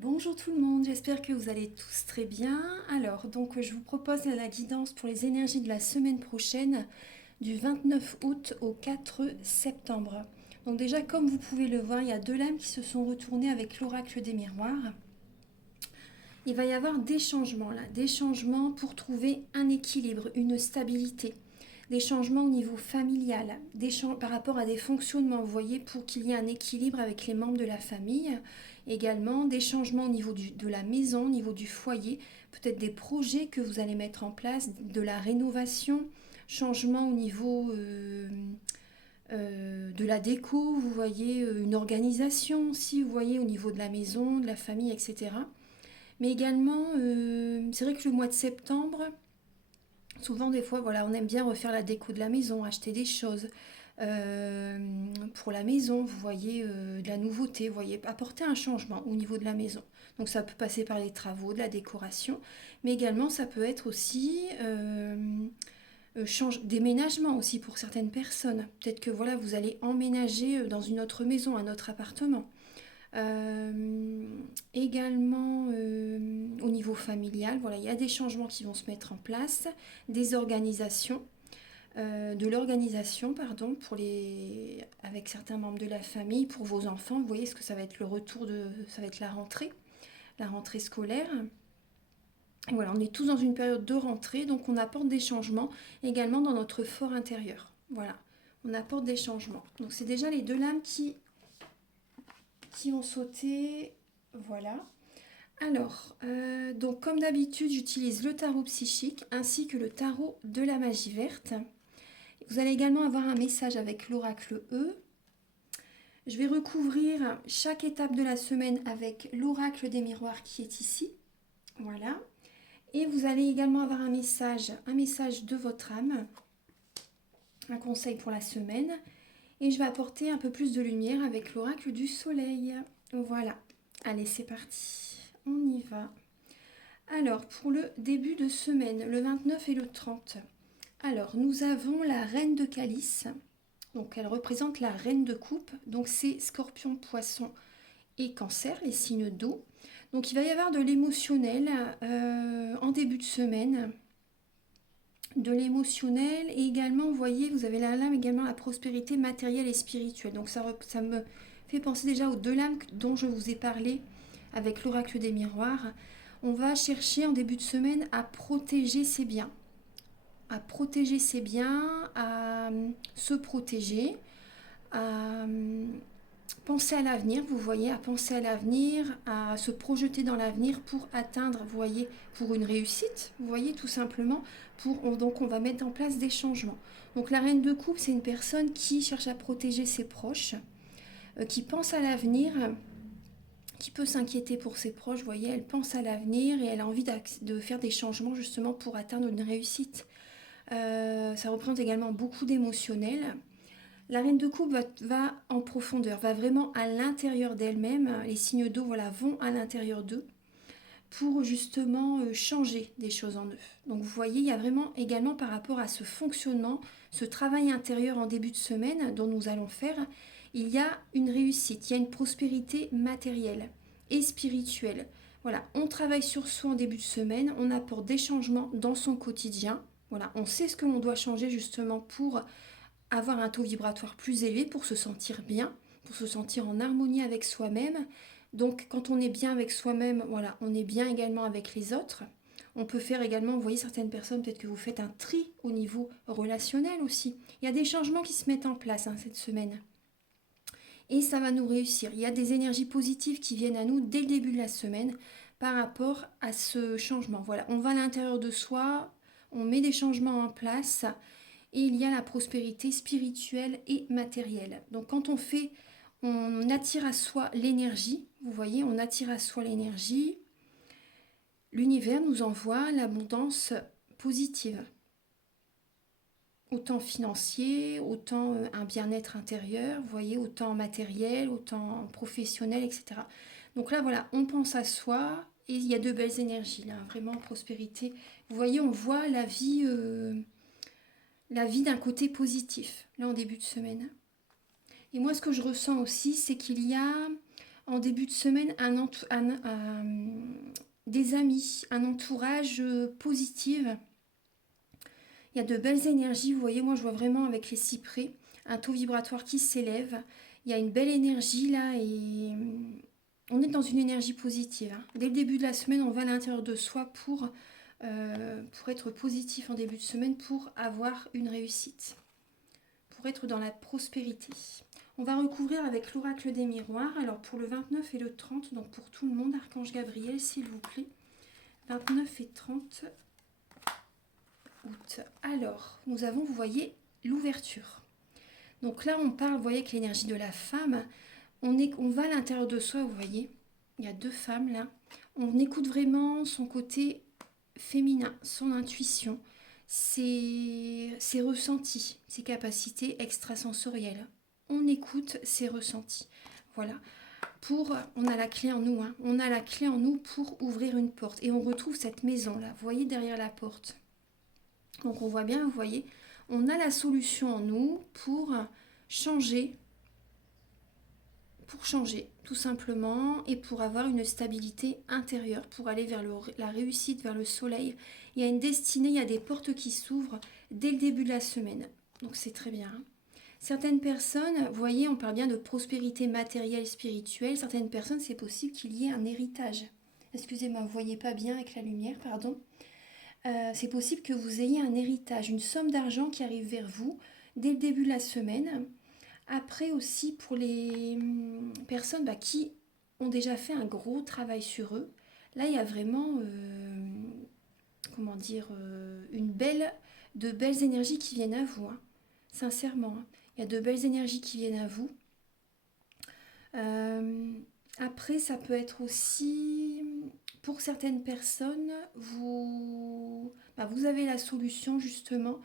Bonjour tout le monde, j'espère que vous allez tous très bien. Alors, donc je vous propose la guidance pour les énergies de la semaine prochaine, du 29 août au 4 septembre. Donc déjà, comme vous pouvez le voir, il y a deux lames qui se sont retournées avec l'oracle des miroirs. Il va y avoir des changements là, des changements pour trouver un équilibre, une stabilité, des changements au niveau familial, par rapport à des fonctionnements, vous voyez, pour qu'il y ait un équilibre avec les membres de la famille. Également des changements au niveau de la maison, au niveau du foyer, peut-être des projets que vous allez mettre en place, de la rénovation, changement au niveau de la déco, vous voyez, une organisation aussi, vous voyez, au niveau de la maison, de la famille, etc. Mais également, c'est vrai que le mois de septembre, souvent des fois, voilà, on aime bien refaire la déco de la maison, acheter des choses euh, pour la maison, vous voyez, de la nouveauté, vous voyez, apporter un changement au niveau de la maison. Donc ça peut passer par les travaux, de la décoration, mais également ça peut être aussi déménagement aussi pour certaines personnes. Peut-être que voilà, vous allez emménager dans une autre maison, un autre appartement. Euh, Également au niveau familial, voilà, il y a des changements qui vont se mettre en place, des organisations, de l'organisation, pardon, avec certains membres de la famille, pour vos enfants. Vous voyez ce que ça va être ça va être la rentrée scolaire. Et voilà, on est tous dans une période de rentrée, donc on apporte des changements également dans notre fort intérieur. Voilà, on apporte des changements. Donc c'est déjà les deux lames qui ont sauté. Voilà. Alors, donc comme d'habitude, j'utilise le tarot psychique ainsi que le tarot de la magie verte. Vous allez également avoir un message avec l'oracle E. Je vais recouvrir chaque étape de la semaine avec l'oracle des miroirs qui est ici. Voilà. Et vous allez également avoir un message de votre âme, un conseil pour la semaine. Et je vais apporter un peu plus de lumière avec l'oracle du soleil. Voilà. Allez, c'est parti. On y va. Alors, pour le début de semaine, le 29 et le 30, alors nous avons la reine de calice. Donc, elle représente la reine de coupe. Donc, c'est scorpion, poisson et cancer, les signes d'eau. Donc, il va y avoir de l'émotionnel en début de semaine. De l'émotionnel et également, vous voyez, vous avez la lame également la prospérité matérielle et spirituelle. Donc, ça me fait penser déjà aux deux lames dont je vous ai parlé avec l'oracle des miroirs. On va chercher en début de semaine à protéger ses biens. À protéger ses biens, à se protéger, à penser à l'avenir, vous voyez, à penser à l'avenir, à se projeter dans l'avenir pour atteindre, vous voyez, pour une réussite, vous voyez, tout simplement, donc on va mettre en place des changements. Donc la reine de coupe, c'est une personne qui cherche à protéger ses proches, qui pense à l'avenir, qui peut s'inquiéter pour ses proches, vous voyez, elle pense à l'avenir et elle a envie de faire des changements justement pour atteindre une réussite. Ça représente également beaucoup d'émotionnel. La reine de coupe va en profondeur, va vraiment à l'intérieur d'elle-même. Les signes d'eau voilà, vont à l'intérieur d'eux pour justement changer des choses en eux. Donc vous voyez, il y a vraiment également par rapport à ce fonctionnement, ce travail intérieur en début de semaine dont nous allons faire, il y a une réussite, il y a une prospérité matérielle et spirituelle. Voilà, on travaille sur soi en début de semaine, on apporte des changements dans son quotidien. Voilà, on sait ce que l'on doit changer justement pour avoir un taux vibratoire plus élevé, pour se sentir bien, pour se sentir en harmonie avec soi-même. Donc quand on est bien avec soi-même, voilà, on est bien également avec les autres. On peut faire également, vous voyez certaines personnes, peut-être que vous faites un tri au niveau relationnel aussi. Il y a des changements qui se mettent en place cette semaine. Et ça va nous réussir. Il y a des énergies positives qui viennent à nous dès le début de la semaine par rapport à ce changement. Voilà, on va à l'intérieur de soi, on met des changements en place et il y a la prospérité spirituelle et matérielle. Donc quand on attire à soi l'énergie, vous voyez, on attire à soi l'énergie, l'univers nous envoie l'abondance positive. Autant financier, autant un bien-être intérieur, vous voyez, autant matériel, autant professionnel, etc. Donc là, voilà, on pense à soi et il y a de belles énergies, là, vraiment prospérité. Vous voyez, on voit la vie d'un côté positif, là, en début de semaine. Et moi, ce que je ressens aussi, c'est qu'il y a en début de semaine des amis, un entourage positif. Il y a de belles énergies, vous voyez, moi je vois vraiment avec les cyprès, un taux vibratoire qui s'élève. Il y a une belle énergie là et on est dans une énergie positive, hein. Dès le début de la semaine, on va à l'intérieur de soi pour être positif en début de semaine, pour avoir une réussite, pour être dans la prospérité. On va recouvrir avec l'oracle des miroirs. Alors pour le 29 et le 30, donc pour tout le monde, Archange Gabriel, s'il vous plaît. 29 et 30 août. Alors, nous avons, vous voyez, l'ouverture. Donc là, on parle, vous voyez, avec l'énergie de la femme. On va à l'intérieur de soi, vous voyez. Il y a deux femmes là. On écoute vraiment son côté féminin, son intuition, ses ressentis, ses capacités extrasensorielles. On écoute ses ressentis. Voilà. On a la clé en nous, hein. On a la clé en nous pour ouvrir une porte. Et on retrouve cette maison là, vous voyez, derrière la porte. Donc on voit bien, vous voyez, on a la solution en nous pour changer, tout simplement, et pour avoir une stabilité intérieure, pour aller vers la réussite, vers le soleil. Il y a une destinée, il y a des portes qui s'ouvrent dès le début de la semaine. Donc c'est très bien, hein. Certaines personnes, vous voyez, on parle bien de prospérité matérielle, spirituelle. Certaines personnes, c'est possible qu'il y ait un héritage. Excusez-moi, vous ne voyez pas bien avec la lumière, pardon. C'est possible que vous ayez un héritage, une somme d'argent qui arrive vers vous dès le début de la semaine. Après aussi, pour les personnes qui ont déjà fait un gros travail sur eux, là, il y a vraiment, comment dire, de belles énergies qui viennent à vous, hein. Sincèrement, hein. Il y a de belles énergies qui viennent à vous. Après, ça peut être aussi, pour certaines personnes, vous avez la solution justement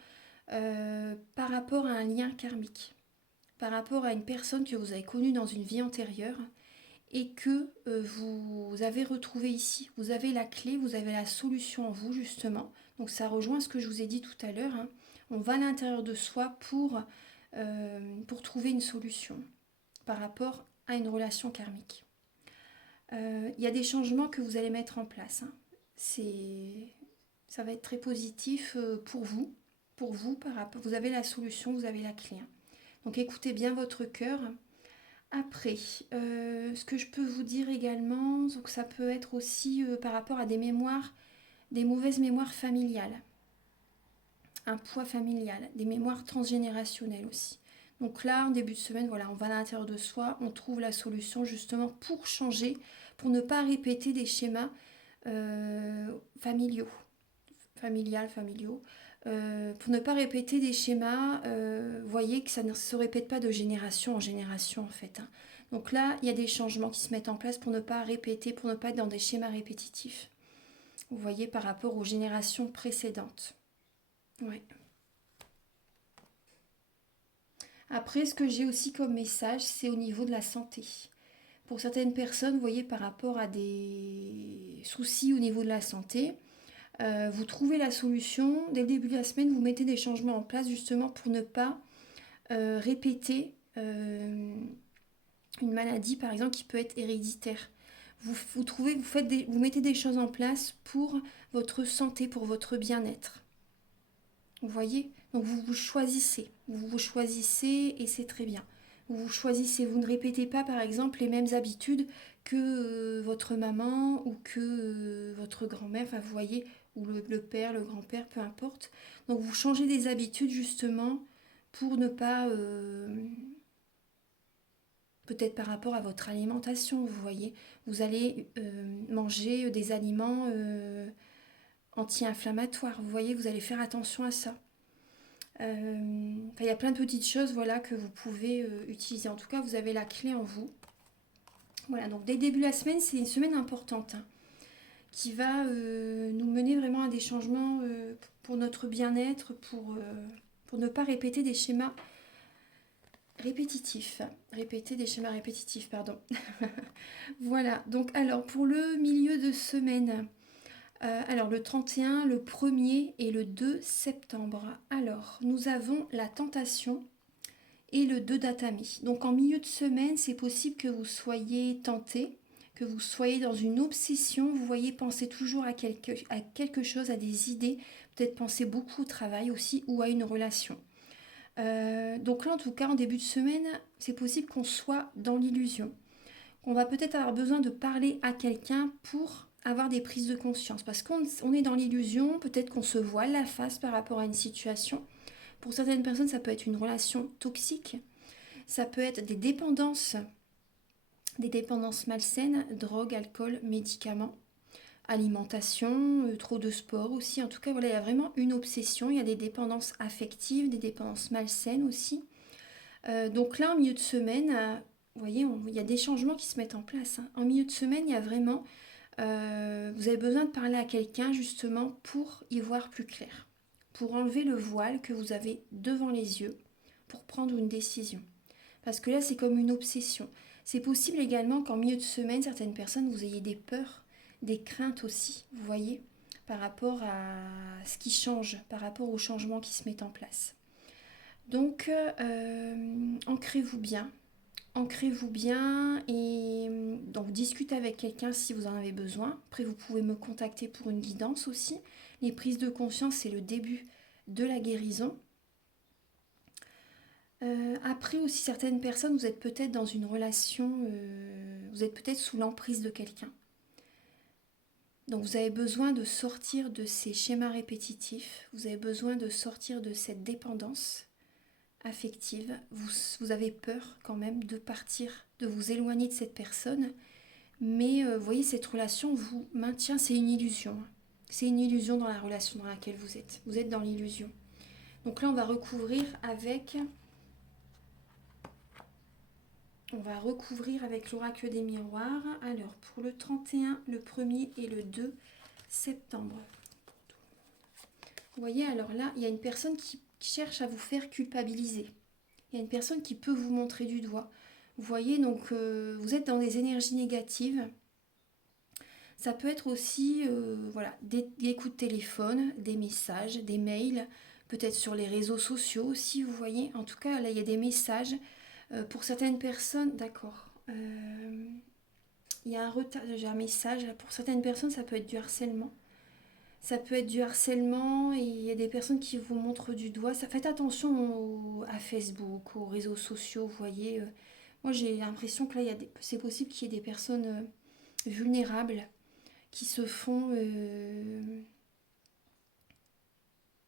par rapport à un lien karmique, par rapport à une personne que vous avez connue dans une vie antérieure et que vous avez retrouvée ici. Vous avez la clé, vous avez la solution en vous justement. Donc ça rejoint ce que je vous ai dit tout à l'heure, hein. On va à l'intérieur de soi pour trouver une solution par rapport à une relation karmique. Il y a des changements que vous allez mettre en place, hein. Ça va être très positif pour vous. Vous avez la solution, vous avez la clé, hein. Donc écoutez bien votre cœur. Après, ce que je peux vous dire également, donc ça peut être aussi par rapport à des mauvaises mémoires familiales, un poids familial, des mémoires transgénérationnelles aussi. Donc là, en début de semaine, voilà, on va à l'intérieur de soi, on trouve la solution justement pour changer, pour ne pas répéter des schémas familiaux, pour ne pas répéter des schémas, voyez que ça ne se répète pas de génération en génération en fait, hein. Donc là, il y a des changements qui se mettent en place pour ne pas répéter, pour ne pas être dans des schémas répétitifs. Vous voyez, par rapport aux générations précédentes. Ouais. Après, ce que j'ai aussi comme message, c'est au niveau de la santé. Pour certaines personnes, vous voyez, par rapport à des soucis au niveau de la santé, vous trouvez la solution. Dès le début de la semaine, vous mettez des changements en place justement pour ne pas répéter une maladie, par exemple, qui peut être héréditaire. Vous mettez des choses en place pour votre santé, pour votre bien-être. Vous voyez? Donc vous vous choisissez et c'est très bien. Vous choisissez, vous ne répétez pas par exemple les mêmes habitudes que votre maman ou que votre grand-mère, enfin vous voyez, ou le père, le grand-père, peu importe. Donc vous changez des habitudes justement pour ne pas, peut-être par rapport à votre alimentation, vous voyez, vous allez manger des aliments anti-inflammatoires, vous voyez, vous allez faire attention à ça. Il y a plein de petites choses, voilà, que vous pouvez utiliser. En tout cas, vous avez la clé en vous. Voilà, donc dès le début de la semaine, c'est une semaine importante, hein, qui va nous mener vraiment à des changements pour notre bien-être, pour ne pas répéter des schémas répétitifs. Pardon. Voilà, donc alors pour le milieu de semaine, alors le 31, le 1er et le 2 septembre. Alors, nous avons la tentation et le 2 d'Atami. Donc en milieu de semaine, c'est possible que vous soyez tenté, que vous soyez dans une obsession, vous voyez, penser toujours à quelque chose, à des idées, peut-être penser beaucoup au travail aussi ou à une relation. Donc là, en tout cas, en début de semaine, c'est possible qu'on soit dans l'illusion. On va peut-être avoir besoin de parler à quelqu'un pour avoir des prises de conscience. Parce qu'on est dans l'illusion, peut-être qu'on se voile la face par rapport à une situation. Pour certaines personnes, ça peut être une relation toxique. Ça peut être des dépendances malsaines, drogue, alcool, médicaments, alimentation, trop de sport aussi. En tout cas, voilà, il y a vraiment une obsession. Il y a des dépendances affectives, des dépendances malsaines aussi. Donc là, en milieu de semaine, vous voyez, il y a des changements qui se mettent en place, hein. En milieu de semaine, il y a vraiment, vous avez besoin de parler à quelqu'un justement pour y voir plus clair, pour enlever le voile que vous avez devant les yeux, pour prendre une décision. Parce que là, c'est comme une obsession. C'est possible également qu'en milieu de semaine, certaines personnes, vous ayez des peurs, des craintes aussi, vous voyez, par rapport à ce qui change, par rapport aux changements qui se mettent en place. Donc, ancrez-vous bien et donc discutez avec quelqu'un si vous en avez besoin. Après, vous pouvez me contacter pour une guidance aussi. Les prises de conscience, c'est le début de la guérison. Après aussi, certaines personnes, vous êtes peut-être dans une relation, vous êtes peut-être sous l'emprise de quelqu'un. Donc vous avez besoin de sortir de ces schémas répétitifs, vous avez besoin de sortir de cette dépendance affective. Vous avez peur quand même de partir, de vous éloigner de cette personne, mais vous voyez, cette relation vous maintient, c'est une illusion. C'est une illusion dans la relation dans laquelle vous êtes. Vous êtes dans l'illusion. Donc là, on va recouvrir avec l'oracle des miroirs. Alors, pour le 31, le 1er et le 2 septembre. Vous voyez, alors là, il y a une personne qui cherche à vous faire culpabiliser. Il y a une personne qui peut vous montrer du doigt. Vous voyez, donc vous êtes dans des énergies négatives. Ça peut être aussi voilà, des coups de téléphone, des messages, des mails, peut-être sur les réseaux sociaux aussi, vous voyez. En tout cas, là, il y a des messages. Pour certaines personnes, d'accord. Il y a un retard, j'ai un message. Là, pour certaines personnes, ça peut être du harcèlement. Ça peut être du harcèlement et il y a des personnes qui vous montrent du doigt. Faites attention à Facebook, aux réseaux sociaux, vous voyez. Moi, j'ai l'impression que là, c'est possible qu'il y ait des personnes vulnérables qui se font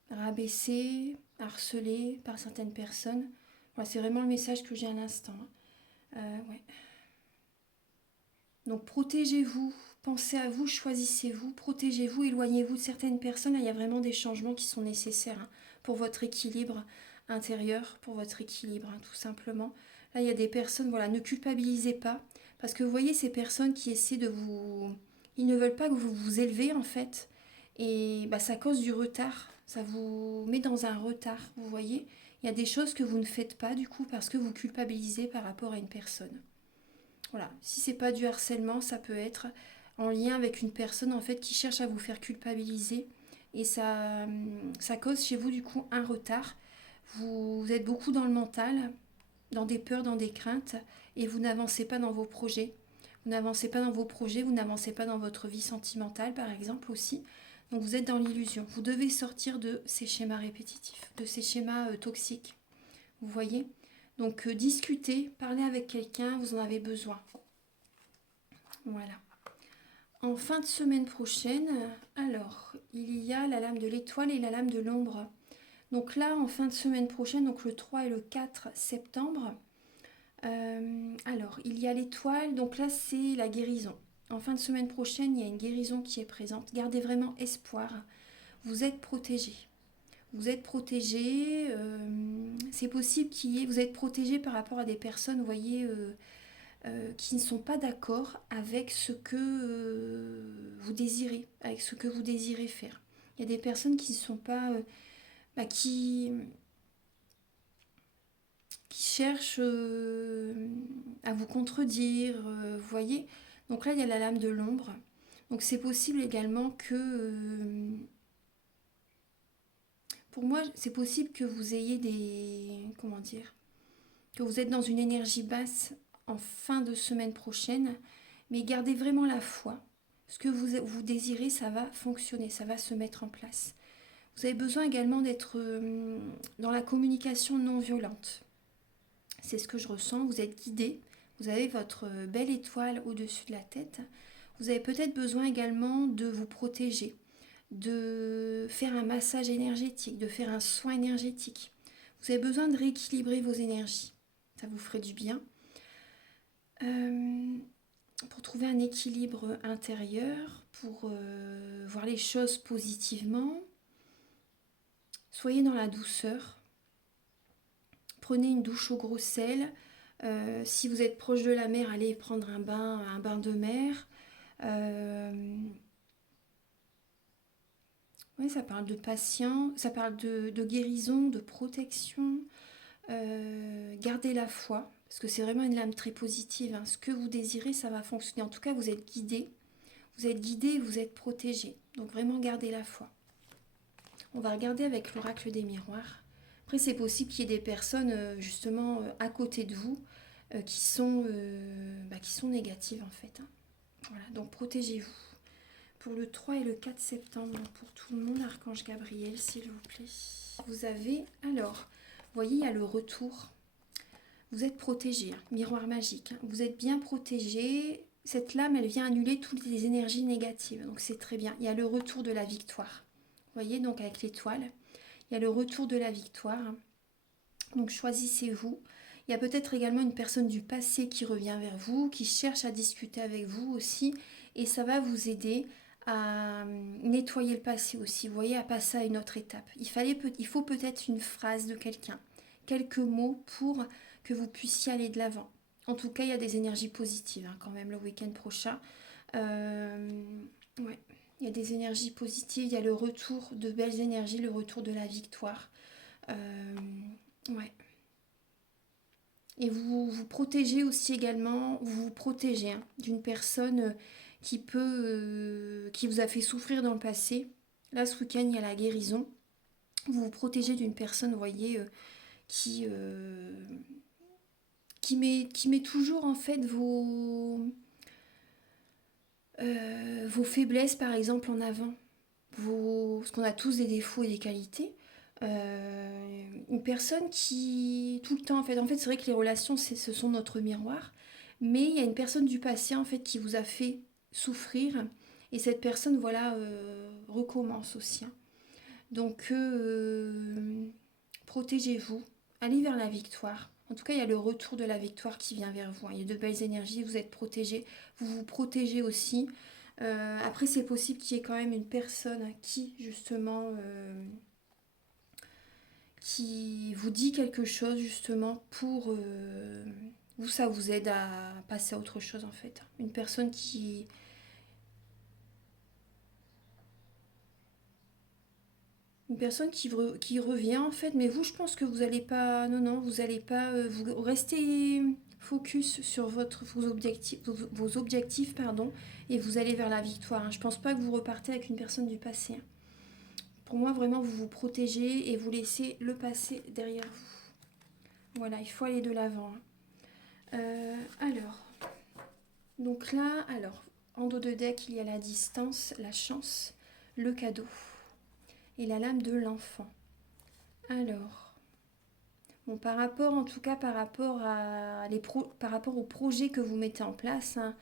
rabaisser, harceler par certaines personnes. Voilà, c'est vraiment le message que j'ai à l'instant. Ouais. Donc protégez-vous, pensez à vous, choisissez-vous, protégez-vous, éloignez-vous de certaines personnes. Là, il y a vraiment des changements qui sont nécessaires pour votre équilibre intérieur, pour votre équilibre, tout simplement. Là, il y a des personnes, voilà, ne culpabilisez pas. Parce que vous voyez ces personnes qui essaient de vous... Ils ne veulent pas que vous vous élevez, en fait. Et bah, ça cause du retard. Ça vous met dans un retard, vous voyez. Il y a des choses que vous ne faites pas, du coup, parce que vous culpabilisez par rapport à une personne. Voilà, si c'est pas du harcèlement, ça peut être en lien avec une personne en fait qui cherche à vous faire culpabiliser et ça cause chez vous du coup un retard. Vous êtes beaucoup dans le mental, dans des peurs, dans des craintes et vous n'avancez pas dans vos projets. Vous n'avancez pas dans vos projets, vous n'avancez pas dans votre vie sentimentale par exemple aussi. Donc vous êtes dans l'illusion. Vous devez sortir de ces schémas répétitifs, de ces schémas toxiques. Vous voyez? Donc discutez, parlez avec quelqu'un, vous en avez besoin. Voilà. En fin de semaine prochaine, alors, il y a la lame de l'étoile et la lame de l'ombre. Donc là, en fin de semaine prochaine, donc le 3 et le 4 septembre, alors, il y a l'étoile, donc là, c'est la guérison. En fin de semaine prochaine, il y a une guérison qui est présente. Gardez vraiment espoir. Vous êtes protégés. Vous êtes protégé, c'est possible vous êtes protégé par rapport à des personnes, vous voyez, qui ne sont pas d'accord avec ce que vous désirez, avec ce que vous désirez faire. Il y a des personnes qui ne sont pas, qui cherchent à vous contredire, vous voyez. Donc là, il y a la lame de l'ombre. Donc c'est possible également que pour moi, c'est possible que vous ayez des... Comment dire? que vous êtes dans une énergie basse en fin de semaine prochaine, mais gardez vraiment la foi. Ce que vous désirez, ça va fonctionner, ça va se mettre en place. Vous avez besoin également d'être dans la communication non violente. C'est ce que je ressens, vous êtes guidé, vous avez votre belle étoile au-dessus de la tête. Vous avez peut-être besoin également de vous protéger, de faire un massage énergétique, de faire un soin énergétique. Vous avez besoin de rééquilibrer vos énergies. Ça vous ferait du bien. Pour trouver un équilibre intérieur, pour voir les choses positivement, soyez dans la douceur. Prenez une douche au gros sel. Si vous êtes proche de la mer, allez prendre un bain de mer. Oui, ça parle de patience, ça parle de guérison, de protection. Gardez la foi, parce que c'est vraiment une lame très positive. Hein. Ce que vous désirez, ça va fonctionner. En tout cas, vous êtes guidé. Vous êtes guidé et vous êtes protégé. Donc vraiment, gardez la foi. On va regarder avec l'oracle des miroirs. Après, c'est possible qu'il y ait des personnes, justement, à côté de vous, qui sont négatives, en fait. Hein. Voilà, donc protégez-vous. Pour le 3 et le 4 septembre, pour tout le monde, Archange Gabriel, s'il vous plaît. Vous avez, alors, vous voyez, il y a le retour. Vous êtes protégé, hein, miroir magique. Hein. Vous êtes bien protégé. Cette lame, elle vient annuler toutes les énergies négatives. Donc c'est très bien. Il y a le retour de la victoire. Vous voyez, donc avec l'étoile, il y a le retour de la victoire. Donc choisissez-vous. Il y a peut-être également une personne du passé qui revient vers vous, qui cherche à discuter avec vous aussi. Et ça va vous aider à nettoyer le passé aussi, vous voyez, à passer à une autre étape. Il faut peut-être une phrase de quelqu'un, quelques mots pour que vous puissiez aller de l'avant. En tout cas, il y a des énergies positives hein, quand même le week-end prochain. Ouais, il y a des énergies positives, il y a le retour de belles énergies, le retour de la victoire. Ouais. Et vous vous protégez aussi également, vous vous protégez hein, d'une personne qui vous a fait souffrir dans le passé. Là, ce week-end, il y a la guérison. Vous vous protégez d'une personne, vous voyez, qui, qui met toujours en fait vos faiblesses, par exemple, en avant. Parce qu'on a tous des défauts et des qualités. Une personne qui, tout le temps, en fait c'est vrai que les relations, ce sont notre miroir. Mais il y a une personne du passé, en fait, qui vous a fait souffrir. Et cette personne, voilà, recommence aussi. Hein. Donc, protégez-vous. Allez vers la victoire. En tout cas, il y a le retour de la victoire qui vient vers vous. Hein. Il y a de belles énergies, vous êtes protégés. Vous vous protégez aussi. Après, c'est possible qu'il y ait quand même une personne qui, justement, qui vous dit quelque chose, justement, pour... vous, ça vous aide à passer à autre chose, en fait. Une personne qui... Une personne qui revient en fait, mais vous, je pense que vous n'allez pas, non, non, vous n'allez pas, vous restez focus sur vos objectifs, pardon, et vous allez vers la victoire. Hein. Je pense pas que vous repartez avec une personne du passé. Hein. Pour moi, vraiment, vous vous protégez et vous laissez le passé derrière vous. Voilà, il faut aller de l'avant. Hein. Alors, donc là, en dos de deck, il y a la distance, la chance, le cadeau et la lame de l'enfant. Alors, bon, par rapport aux projets que vous mettez en place, hein,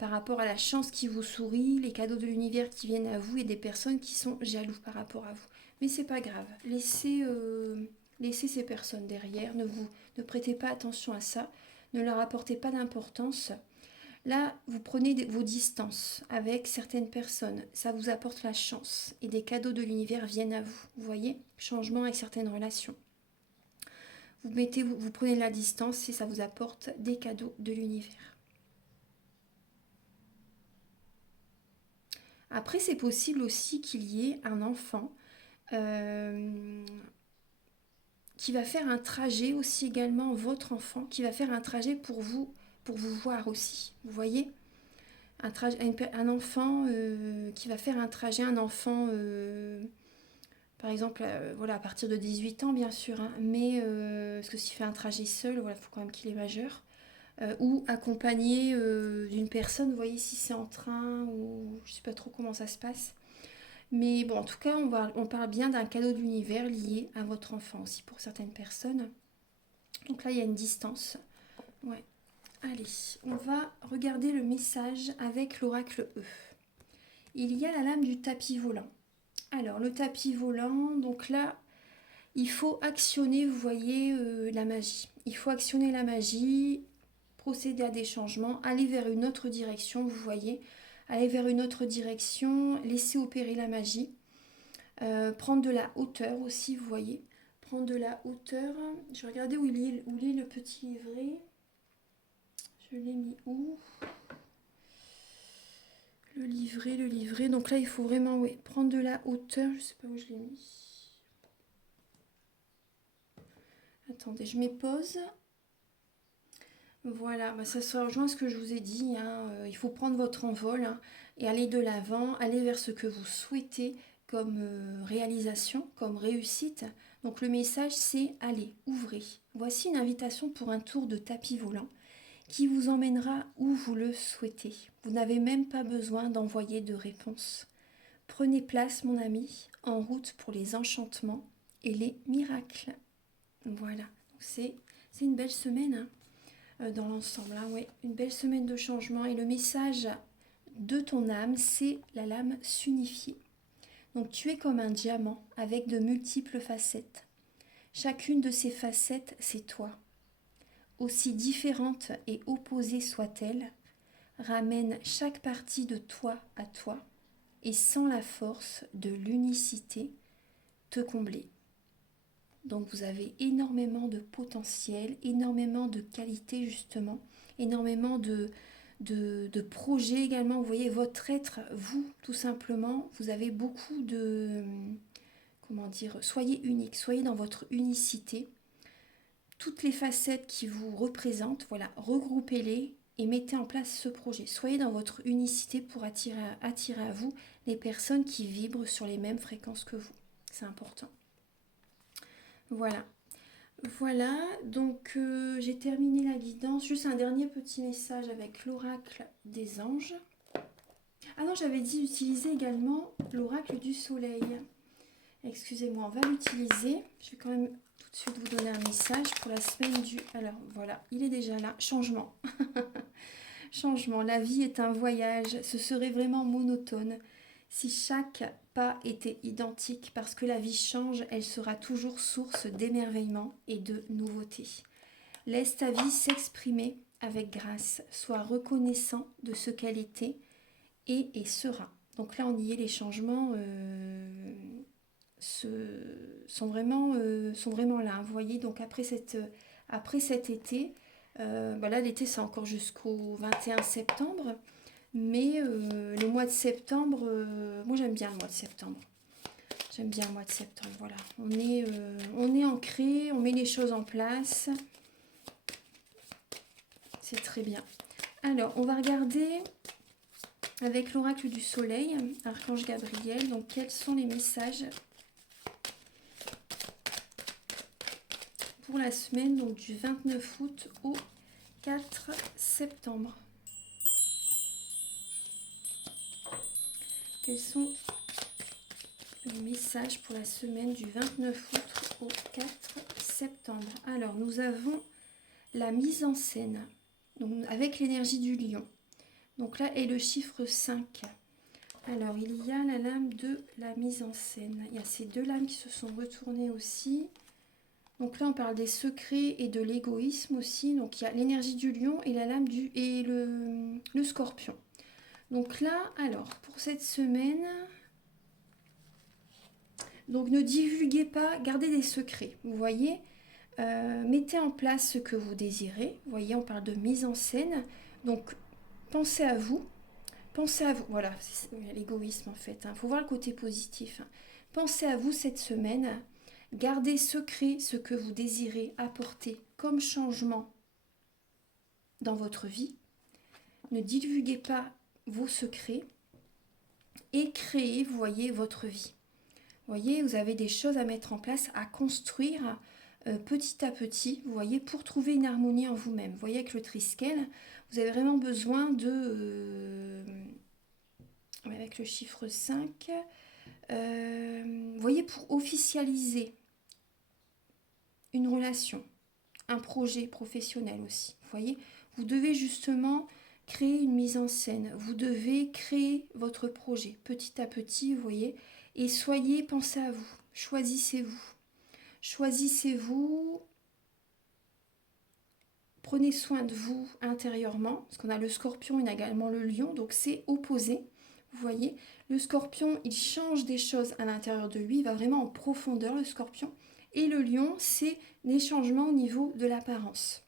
par rapport à la chance qui vous sourit, les cadeaux de l'univers qui viennent à vous et des personnes qui sont jaloux par rapport à vous. Mais c'est pas grave, laissez ces personnes derrière, ne prêtez pas attention à ça, ne leur apportez pas d'importance. Là, vous prenez vos distances avec certaines personnes. Ça vous apporte la chance et des cadeaux de l'univers viennent à vous. Vous voyez, changement avec certaines relations. Vous prenez la distance et ça vous apporte des cadeaux de l'univers. Après, c'est possible aussi qu'il y ait un enfant qui va faire un trajet aussi également, votre enfant, qui va faire un trajet pour vous voir aussi. Vous voyez ? Un enfant qui va faire un trajet, un enfant Par exemple, voilà, à partir de 18 ans, bien sûr, hein, mais parce que s'il fait un trajet seul, voilà, il faut quand même qu'il est majeur. Ou accompagné d'une personne, vous voyez, si c'est en train ou je sais pas trop comment ça se passe. Mais bon, en tout cas, on parle bien d'un cadeau de l'univers lié à votre enfant aussi pour certaines personnes. Donc là, il y a une distance. Ouais. Allez, on va regarder le message avec l'oracle E. Il y a la lame du tapis volant. Alors, le tapis volant, donc là, il faut actionner, vous voyez, la magie. Il faut actionner la magie, procéder à des changements, aller vers une autre direction, vous voyez. Aller vers une autre direction, laisser opérer la magie. Prendre de la hauteur aussi, vous voyez. Prendre de la hauteur. Je vais regarder où il est le petit livret. Je l'ai mis où? Le livret. Donc là, il faut vraiment prendre de la hauteur. Je sais pas où je l'ai mis. Attendez, je mets pause. Voilà, bah ça se rejoint à ce que je vous ai dit. Hein. Il faut prendre votre envol hein, et aller de l'avant, aller vers ce que vous souhaitez comme réalisation, comme réussite. Donc le message, c'est allez, ouvrez. Voici une invitation pour un tour de tapis volant qui vous emmènera où vous le souhaitez. Vous n'avez même pas besoin d'envoyer de réponse. Prenez place, mon ami, en route pour les enchantements et les miracles. Voilà, c'est une belle semaine dans l'ensemble. Hein, ouais. Une belle semaine de changement et le message de ton âme, c'est la lame s'unifier. Donc tu es comme un diamant avec de multiples facettes. Chacune de ces facettes, c'est toi. Aussi différente et opposée soit-elle, ramène chaque partie de toi à toi et sans la force de l'unicité, te combler. Donc vous avez énormément de potentiel, énormément de qualité justement, énormément de projets également. Vous voyez, votre être, vous, tout simplement, vous avez beaucoup de... Comment dire? Soyez unique, soyez dans votre unicité. Toutes les facettes qui vous représentent, voilà, regroupez-les et mettez en place ce projet. Soyez dans votre unicité pour attirer à vous les personnes qui vibrent sur les mêmes fréquences que vous. C'est important. Voilà. Voilà, donc j'ai terminé la guidance. Juste un dernier petit message avec l'oracle des anges. Ah non, j'avais dit utiliser également l'oracle du soleil. Excusez-moi, on va l'utiliser. Je vais quand même tout de suite vous donner un message pour la semaine du... Alors voilà, il est déjà là. Changement. Changement. La vie est un voyage. Ce serait vraiment monotone si chaque pas était identique, parce que la vie change, elle sera toujours source d'émerveillement et de nouveauté. Laisse ta vie s'exprimer avec grâce, sois reconnaissant de ce qu'elle était et sera. Donc là, on y est, les changements sont vraiment là. Hein. Vous voyez, donc après cet été, là, l'été, c'est encore jusqu'au 21 septembre. Mais le mois de septembre, moi j'aime bien le mois de septembre. J'aime bien le mois de septembre, voilà. On est ancré, on met les choses en place. C'est très bien. Alors, on va regarder avec l'oracle du soleil, Archange Gabriel. Donc, quels sont les messages pour la semaine donc, du 29 août au 4 septembre? Quels sont les messages pour la semaine du 29 août au 4 septembre? Alors, nous avons la mise en scène, donc avec l'énergie du lion. Donc là est le chiffre 5. Alors, il y a la lame de la mise en scène. Il y a ces deux lames qui se sont retournées aussi. Donc là, on parle des secrets et de l'égoïsme aussi. Donc, il y a l'énergie du lion et la lame et le scorpion. Donc là, alors, pour cette semaine... Donc ne divulguez pas, gardez des secrets, vous voyez. Mettez en place ce que vous désirez. Vous voyez, on parle de mise en scène. Donc pensez à vous. Voilà, c'est l'égoïsme en fait. Il faut voir le côté positif. Pensez à vous cette semaine. Gardez secret ce que vous désirez apporter comme changement dans votre vie. Ne divulguez pas vos secrets et créez, vous voyez, votre vie. voyez, vous avez des choses à mettre en place, à construire petit à petit, vous voyez, pour trouver une harmonie en vous-même. Vous voyez, avec le triskel, vous avez vraiment besoin de... avec le chiffre 5, vous voyez, pour officialiser une relation, un projet professionnel aussi. Vous voyez, vous devez justement créer une mise en scène. Vous devez créer votre projet petit à petit, vous voyez. Et soyez, pensez à vous. Choisissez-vous. Choisissez-vous. Prenez soin de vous intérieurement. Parce qu'on a le scorpion, il y a également le lion. Donc c'est opposé. Vous voyez, le scorpion, il change des choses à l'intérieur de lui. Il va vraiment en profondeur, le scorpion. Et le lion, c'est des changements au niveau de l'apparence.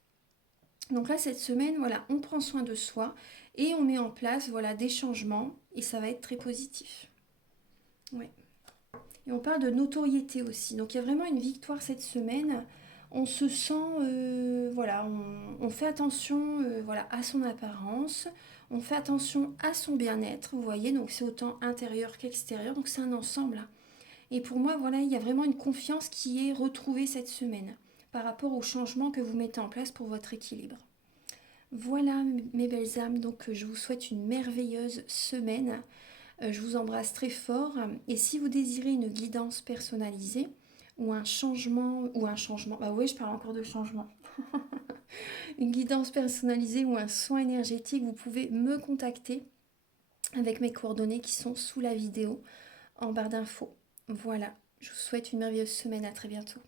Donc là, cette semaine, voilà, on prend soin de soi et on met en place, voilà, des changements et ça va être très positif. Ouais. Et on parle de notoriété aussi. Donc il y a vraiment une victoire cette semaine. On se sent, voilà, on fait attention, voilà, à son apparence. On fait attention à son bien-être, vous voyez. Donc c'est autant intérieur qu'extérieur. Donc c'est un ensemble, là. Et pour moi, voilà, il y a vraiment une confiance qui est retrouvée cette semaine par rapport aux changements que vous mettez en place pour votre équilibre. Voilà mes belles âmes, donc je vous souhaite une merveilleuse semaine. Je vous embrasse très fort et si vous désirez une guidance personnalisée ou un changement, bah oui, je parle encore de changement. Une guidance personnalisée ou un soin énergétique, vous pouvez me contacter avec mes coordonnées qui sont sous la vidéo en barre d'infos. Voilà, je vous souhaite une merveilleuse semaine, à très bientôt.